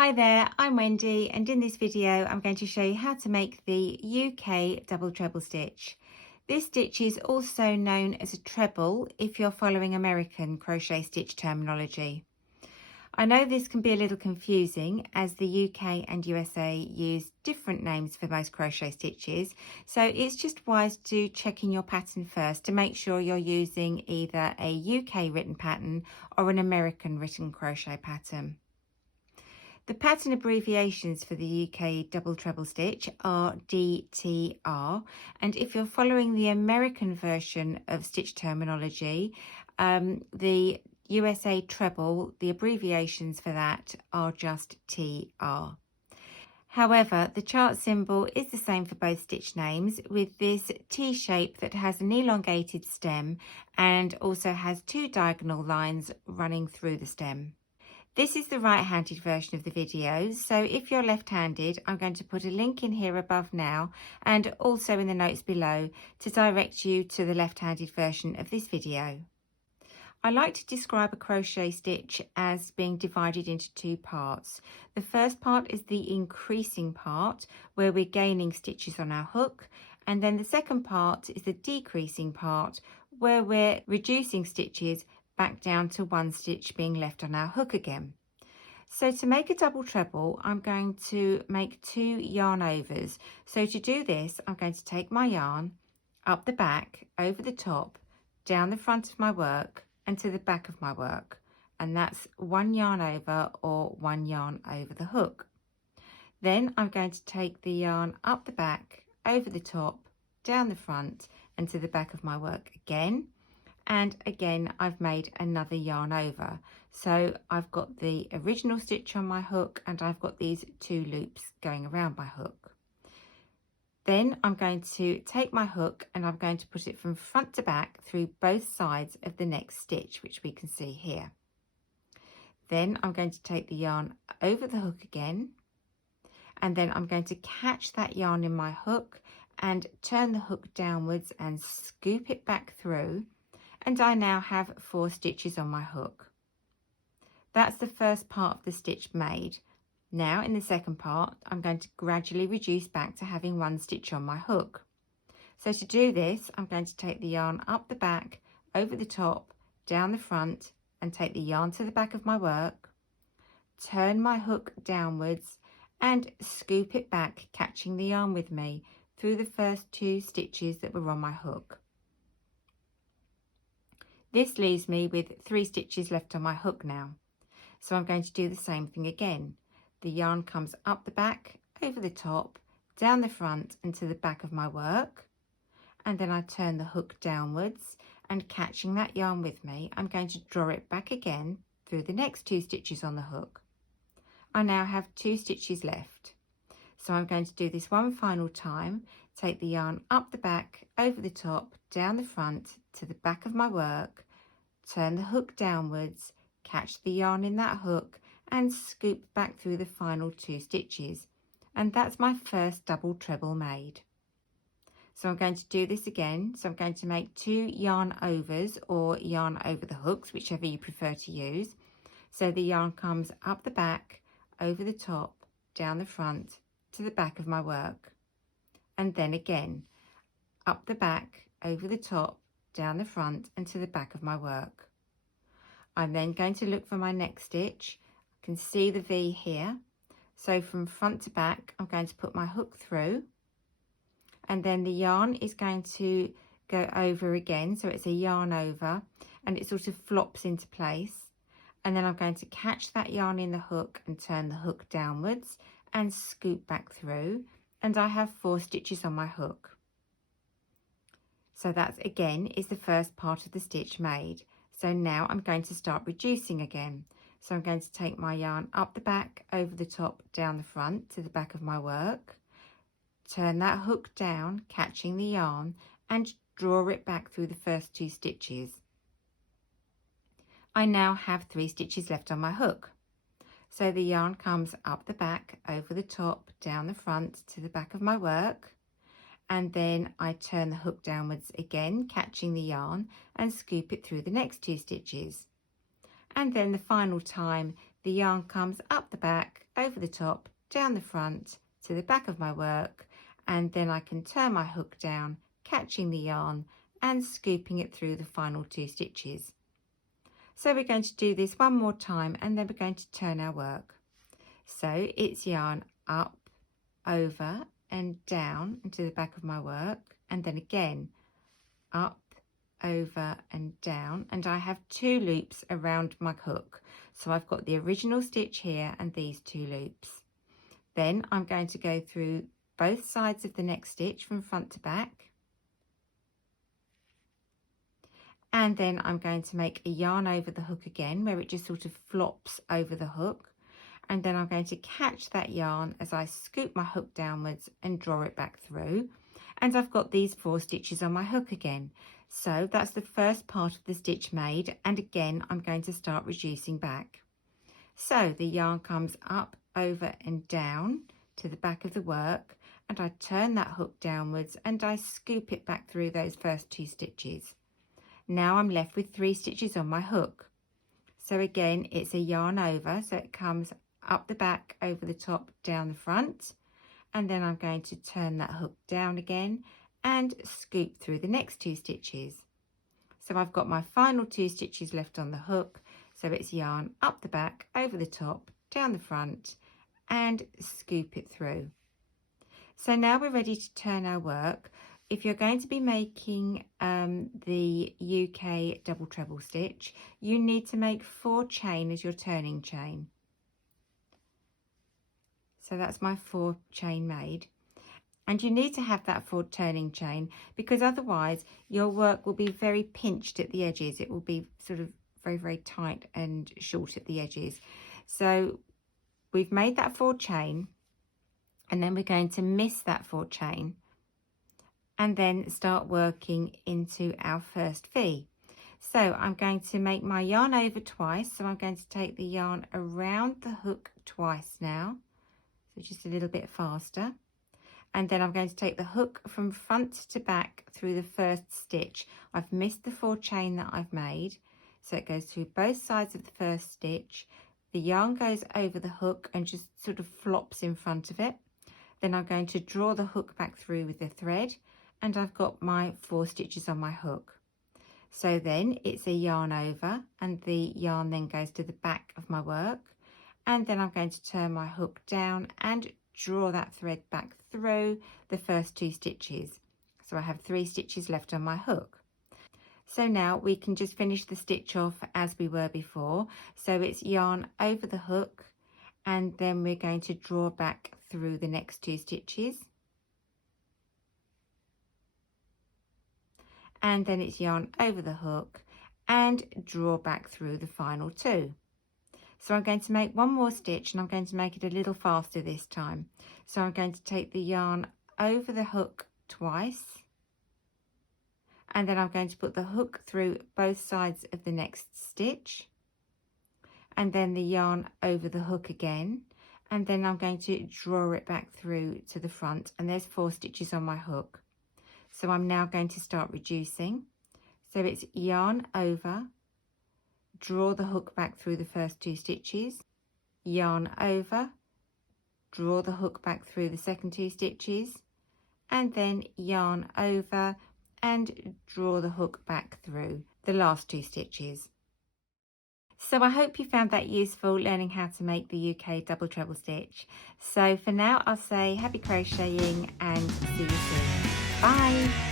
Hi there, I'm Wendy, and in this video I'm going to show you how to make the UK double treble stitch. This stitch is also known as a treble if you're following American crochet stitch terminology. I know this can be a little confusing as the UK and USA use different names for most crochet stitches, so it's just wise to check in your pattern first to make sure you're using either a UK written pattern or an American written crochet pattern. The pattern abbreviations for the UK double treble stitch are DTR, and if you're following the American version of stitch terminology, the USA treble, the abbreviations for that are just TR. However, the chart symbol is the same for both stitch names, with this T shape that has an elongated stem and also has two diagonal lines running through the stem. This is the right-handed version of the video, so if you're left-handed, I'm going to put a link in here above now and also in the notes below to direct you to the left-handed version of this video. I like to describe a crochet stitch as being divided into two parts. The first part is the increasing part where we're gaining stitches on our hook, and then the second part is the decreasing part where we're reducing stitches back down to one stitch being left on our hook again. So to make a double treble, I'm going to make 2 yarn overs. So to do this, I'm going to take my yarn up the back, over the top, down the front of my work and to the back of my work. And that's 1 yarn over or 1 yarn over the hook. Then I'm going to take the yarn up the back, over the top, down the front and to the back of my work again. And again I've made another yarn over, so I've got the original stitch on my hook and I've got these 2 loops going around my hook. Then I'm going to take my hook and I'm going to put it from front to back through both sides of the next stitch, which we can see here. Then I'm going to take the yarn over the hook again, and then I'm going to catch that yarn in my hook and turn the hook downwards and scoop it back through. And I now have 4 stitches on my hook. That's the first part of the stitch made. Now in the second part, I'm going to gradually reduce back to having 1 stitch on my hook. So to do this, I'm going to take the yarn up the back, over the top, down the front, and take the yarn to the back of my work, turn my hook downwards and scoop it back, catching the yarn with me through the first 2 stitches that were on my hook. This leaves me with 3 stitches left on my hook now. So I'm going to do the same thing again. The yarn comes up the back, over the top, down the front and to the back of my work. And then I turn the hook downwards and catching that yarn with me, I'm going to draw it back again through the next 2 stitches on the hook. I now have 2 stitches left. So I'm going to do this one final time, take the yarn up the back, over the top, down the front to the back of my work, turn the hook downwards, catch the yarn in that hook and scoop back through the final 2 stitches. And that's my first double treble made. So I'm going to do this again. So I'm going to make 2 yarn overs or yarn over the hooks, whichever you prefer to use. So the yarn comes up the back, over the top, down the front, to the back of my work, and then again up the back, over the top, down the front and to the back of my work. I'm then going to look for my next stitch. I can see the V here, so from front to back I'm going to put my hook through, and then the yarn is going to go over again, so it's a yarn over and it sort of flops into place, and then I'm going to catch that yarn in the hook and turn the hook downwards and scoop back through, and I have 4 stitches on my hook. So that's again is the first part of the stitch made. So now I'm going to start reducing again. So I'm going to take my yarn up the back, over the top, down the front to the back of my work, turn that hook down, catching the yarn and draw it back through the first 2 stitches. I now have 3 stitches left on my hook. So the yarn comes up the back, over the top, down the front to the back of my work, and then I turn the hook downwards again, catching the yarn and scoop it through the next 2 stitches. And then the final time, the yarn comes up the back, over the top, down the front to the back of my work, and then I can turn my hook down, catching the yarn and scooping it through the final 2 stitches. So we're going to do this one more time, and then we're going to turn our work. So it's yarn up, over and down into the back of my work, and then again up, over and down, and I have 2 loops around my hook. So I've got the original stitch here and these 2 loops. Then I'm going to go through both sides of the next stitch from front to back, and then I'm going to make a yarn over the hook again where it just sort of flops over the hook, and then I'm going to catch that yarn as I scoop my hook downwards and draw it back through, and I've got these 4 stitches on my hook again. So that's the first part of the stitch made, and again I'm going to start reducing back. So the yarn comes up, over and down to the back of the work, and I turn that hook downwards and I scoop it back through those first 2 stitches. Now I'm left with 3 stitches on my hook. So again it's a yarn over, so it comes up the back, over the top, down the front, and then I'm going to turn that hook down again and scoop through the next 2 stitches. So I've got my final 2 stitches left on the hook, so it's yarn up the back, over the top, down the front, and scoop it through. So now we're ready to turn our work. If you're going to be making the UK double treble stitch, you need to make 4 chain as your turning chain. So that's my 4 chain made. And you need to have that 4 turning chain, because otherwise your work will be very pinched at the edges. It will be sort of very, very tight and short at the edges. So we've made that 4 chain, and then we're going to miss that 4 chain and then start working into our first V. So I'm going to make my yarn over twice. So I'm going to take the yarn around the hook twice now, so just a little bit faster. And then I'm going to take the hook from front to back through the first stitch. I've missed the 4 chain that I've made, so it goes through both sides of the first stitch. The yarn goes over the hook and just sort of flops in front of it. Then I'm going to draw the hook back through with the thread, and I've got my 4 stitches on my hook. So then it's a yarn over, and the yarn then goes to the back of my work, and then I'm going to turn my hook down and draw that thread back through the first 2 stitches. So I have 3 stitches left on my hook. So now we can just finish the stitch off as we were before. So it's yarn over the hook, and then we're going to draw back through the next 2 stitches, and then it's yarn over the hook and draw back through the final 2. So I'm going to make 1 more stitch, and I'm going to make it a little faster this time. So I'm going to take the yarn over the hook twice, and then I'm going to put the hook through both sides of the next stitch, and then the yarn over the hook again, and then I'm going to draw it back through to the front, and there's 4 stitches on my hook. So I'm now going to start reducing. So it's yarn over, draw the hook back through the first 2 stitches, yarn over, draw the hook back through the second 2 stitches, and then yarn over and draw the hook back through the last 2 stitches. So I hope you found that useful, learning how to make the UK double treble stitch. So for now I'll say happy crocheting and see you soon. Bye!